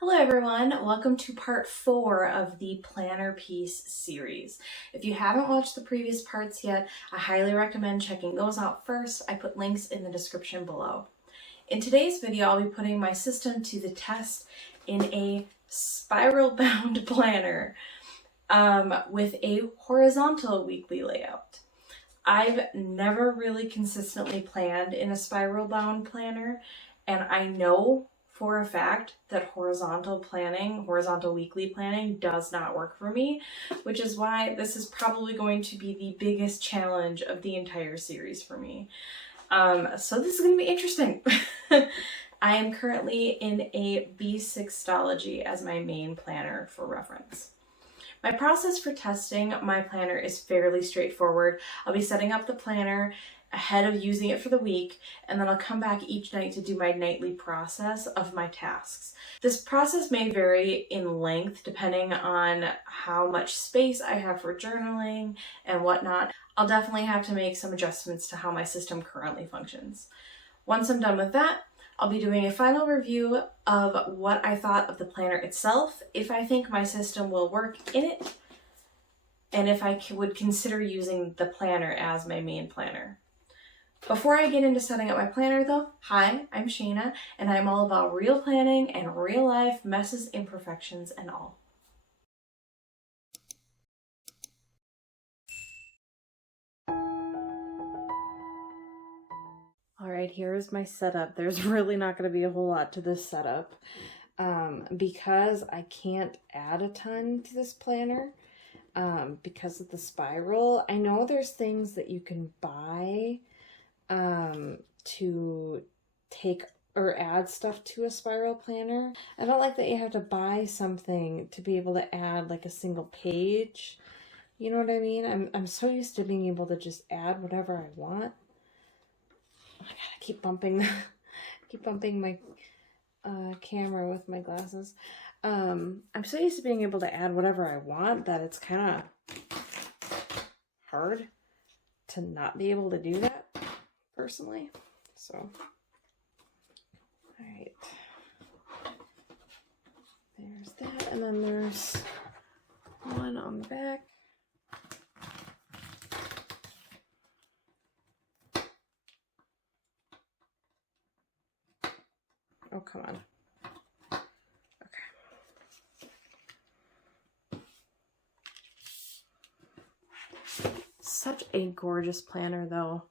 Hello everyone, welcome to part 4 of the planner piece series. If you haven't watched the previous parts yet, I highly recommend checking those out first. I put links in the description below. In today's video, I'll be putting my system to the test in a spiral bound planner with a horizontal weekly layout. I've never really consistently planned in a spiral bound planner, and I know for a fact that horizontal weekly planning does not work for me, which is why this is probably going to be the biggest challenge of the entire series for me. So this is going to be interesting. I am currently in a B6stology as my main planner for reference. My process for testing my planner is fairly straightforward. I'll be setting up the planner ahead of using it for the week, and then I'll come back each night to do my nightly process of my tasks. This process may vary in length depending on how much space I have for journaling and whatnot. I'll definitely have to make some adjustments to how my system currently functions. Once I'm done with that, I'll be doing a final review of what I thought of the planner itself, if I think my system will work in it, and if I would consider using the planner as my main planner. Before I get into setting up my planner though, hi, I'm Shayna, and I'm all about real planning and real life messes, imperfections, and all. Alright, here's my setup. There's really not going to be a whole lot to this setup because I can't add a ton to this planner because of the spiral. I know there's things that you can buy to take or add stuff to a spiral planner. I don't like that you have to buy something to be able to add like a single page. You know what I mean? I'm so used to being able to just add whatever I want. I gotta keep bumping my camera with my glasses. I'm so used to being able to add whatever I want that it's kind of hard to not be able to do that personally. So, all right, there's that, and then there's one on the back. Oh, come on. Okay. Such a gorgeous planner, though.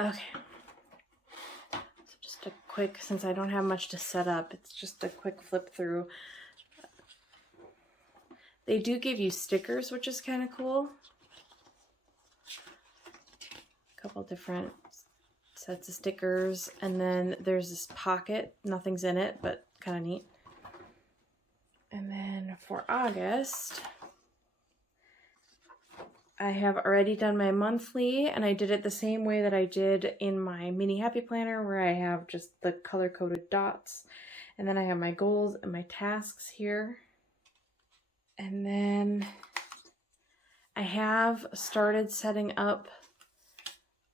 Okay. So just a quick, since I don't have much to set up, it's just a quick flip through. They do give you stickers, which is kind of cool. Couple different sets of stickers, and then there's this pocket. Nothing's in it, but kind of neat. And then for August, I have already done my monthly, and I did it the same way that I did in my mini happy planner, where I have just the color-coded dots, and then I have my goals and my tasks here. And then I have started setting up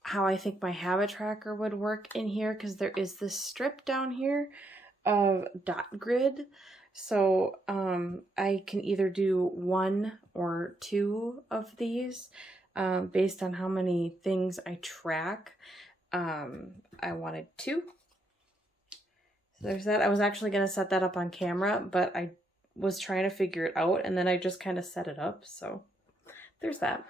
how I think my habit tracker would work in here, because there is this strip down here of dot grid. So I can either do 1 or 2 of these based on how many things I track. I wanted 2. So there's that. I was actually going to set that up on camera, but I was trying to figure it out, and then I just kind of set it up. So there's that.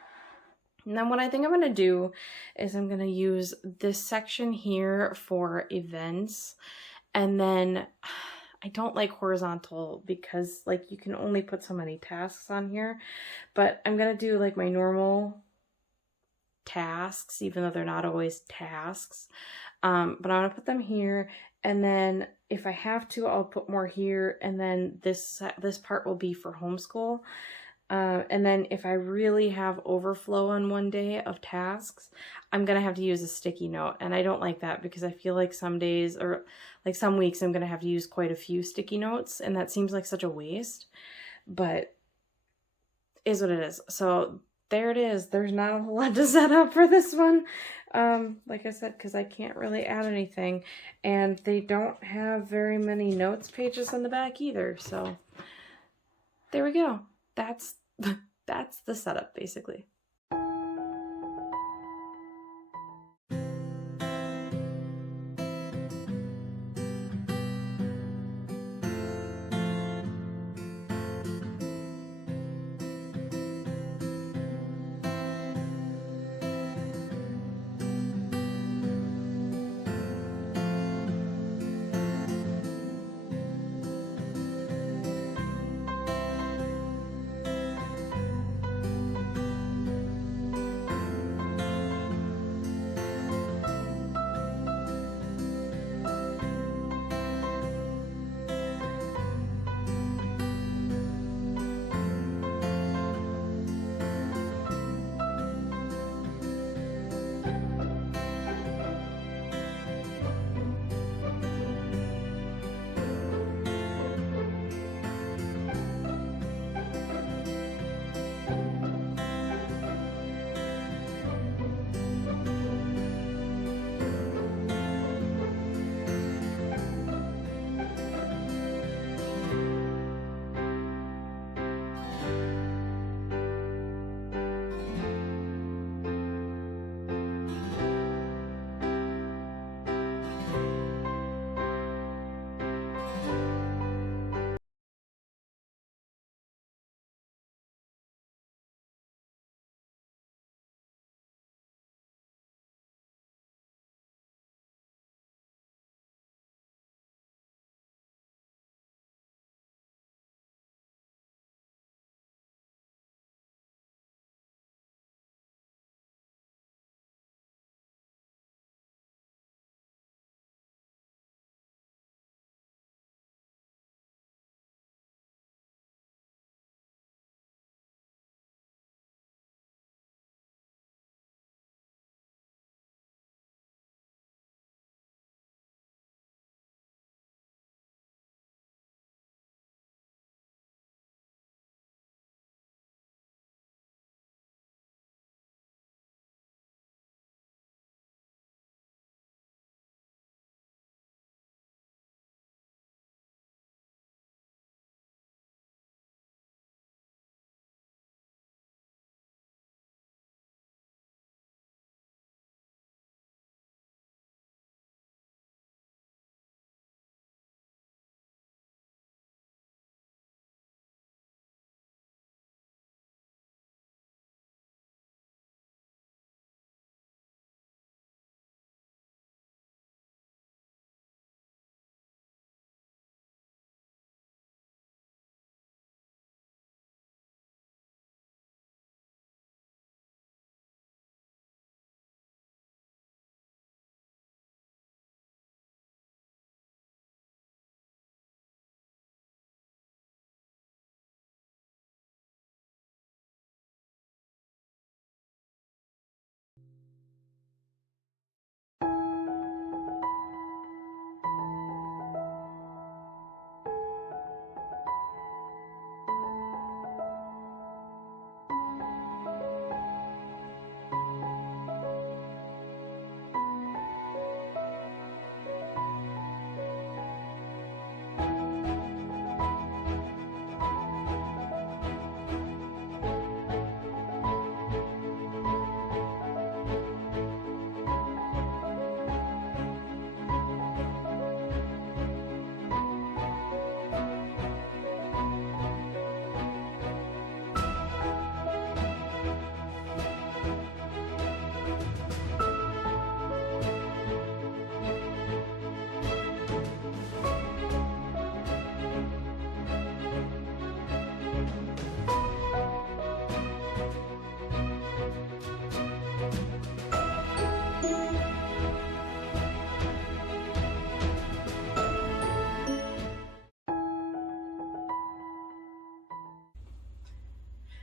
And then what I think I'm going to do is I'm going to use this section here for events. And then I don't like horizontal because like you can only put so many tasks on here. But I'm going to do like my normal tasks, even though they're not always tasks. But I'm going to put them here. And then if I have to, I'll put more here. And then this part will be for homeschool. And then if I really have overflow on one day of tasks, I'm going to have to use a sticky note. And I don't like that because I feel like some days or like some weeks I'm going to have to use quite a few sticky notes. And that seems like such a waste, but is what it is. So there it is. There's not a whole lot to set up for this one. Like I said, because I can't really add anything, and they don't have very many notes pages on the back either, so there we go. That's that's the setup basically.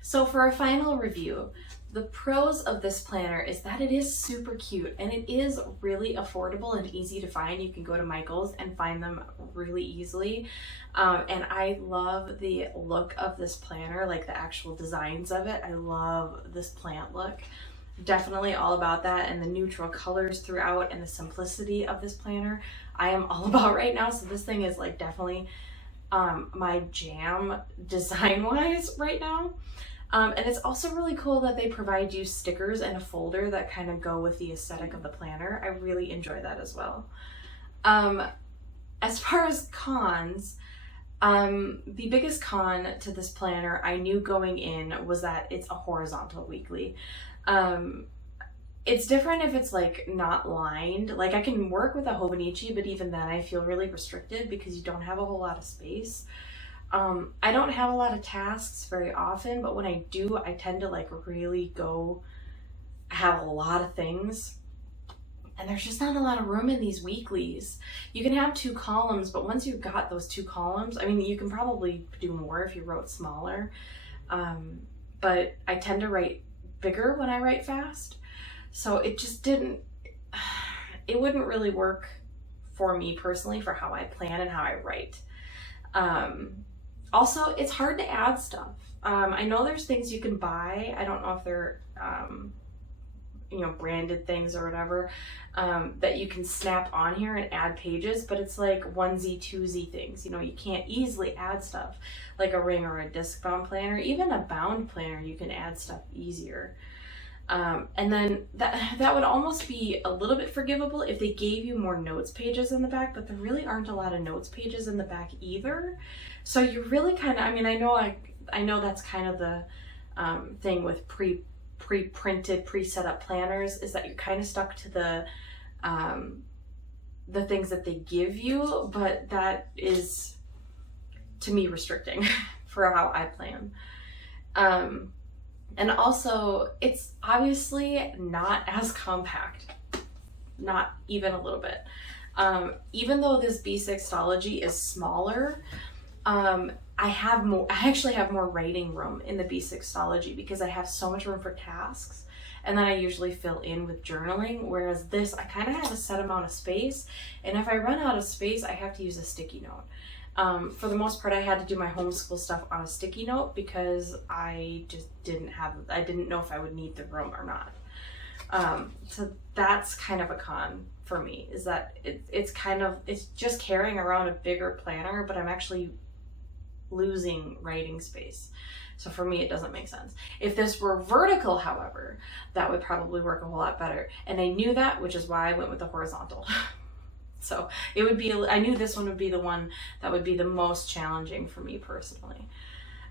So for a final review, the pros of this planner is that it is super cute and it is really affordable and easy to find. You can go to Michael's and find them really easily. And I love the look of this planner, like the actual designs of it. I love this plant look. definitely all about that, and the neutral colors throughout and the simplicity of this planner I am all about right now. So this thing is like definitely my jam design wise right now. And it's also really cool that they provide you stickers and a folder that kind of go with the aesthetic of the planner. I really enjoy that as well. As far as cons, the biggest con to this planner I knew going in was that it's a horizontal weekly. It's different if it's like not lined. Like I can work with a Hobonichi, but even then I feel really restricted because you don't have a whole lot of space. I don't have a lot of tasks very often, but when I do, I tend to like really go have a lot of things. And there's just not a lot of room in these weeklies. You can have 2 columns, but once you've got those 2 columns, I mean, you can probably do more if you wrote smaller. But I tend to write bigger when I write fast. So it just didn't, it wouldn't really work for me personally for how I plan and how I write. Also, it's hard to add stuff. I know there's things you can buy. I don't know if they're, you know, branded things or whatever, that you can snap on here and add pages, but it's like onesie, twosie things. You know, you can't easily add stuff like a ring or a disc bound planner. Even a bound planner, you can add stuff easier. And then that would almost be a little bit forgivable if they gave you more notes pages in the back, but there really aren't a lot of notes pages in the back either. So you're really kind of, I mean, I know that's kind of the thing with pre-printed, pre-set up planners, is that you're kind of stuck to the things that they give you, but that is, to me, restricting for how I plan. And also, it's obviously not as compact, not even a little bit. Even though this B6ology is smaller, I actually have more writing room in the B6ology because I have so much room for tasks, and then I usually fill in with journaling, whereas this, I kind of have a set amount of space, and if I run out of space, I have to use a sticky note. For the most part, I had to do my homeschool stuff on a sticky note because I just I didn't know if I would need the room or not. So that's kind of a con for me, is that it's just carrying around a bigger planner, but I'm actually losing writing space. So for me, it doesn't make sense. If this were vertical, however, that would probably work a whole lot better. And I knew that, which is why I went with the horizontal. So it would be, I knew this one would be the one that would be the most challenging for me personally.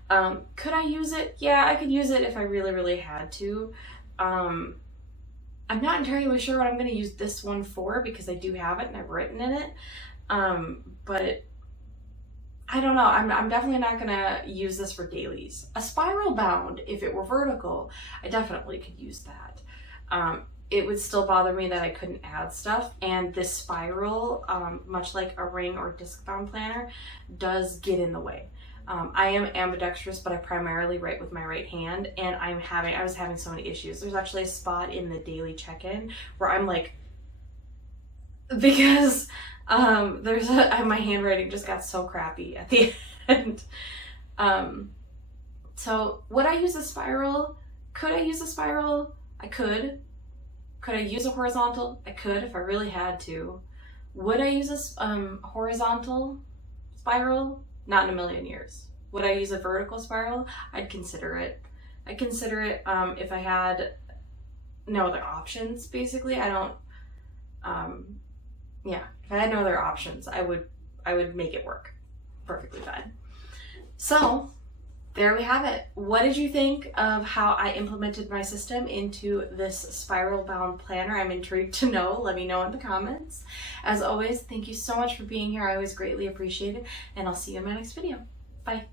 Could I use it? Yeah, I could use it if I really, really had to. I'm not entirely sure what I'm going to use this one for because I do have it and I've written in it. But I don't know. I'm definitely not going to use this for dailies. A spiral bound, if it were vertical, I definitely could use that. It would still bother me that I couldn't add stuff, and this spiral, much like a ring or disc bound planner, does get in the way. I am ambidextrous, but I primarily write with my right hand, and I was having so many issues. There's actually a spot in the daily check-in where I'm like, because my handwriting just got so crappy at the end. So would I use a spiral? Could I use a spiral? I could. Could I use a horizontal? I could if I really had to. Would I use a horizontal spiral? Not in a million years. Would I use a vertical spiral? I'd consider it. I'd consider it if I had no other options, basically. I don't, yeah, if I had no other options, I would make it work perfectly fine. So there we have it. What did you think of how I implemented my system into this spiral bound planner? I'm intrigued to know. Let me know in the comments. As always, thank you so much for being here. I always greatly appreciate it, and I'll see you in my next video. Bye.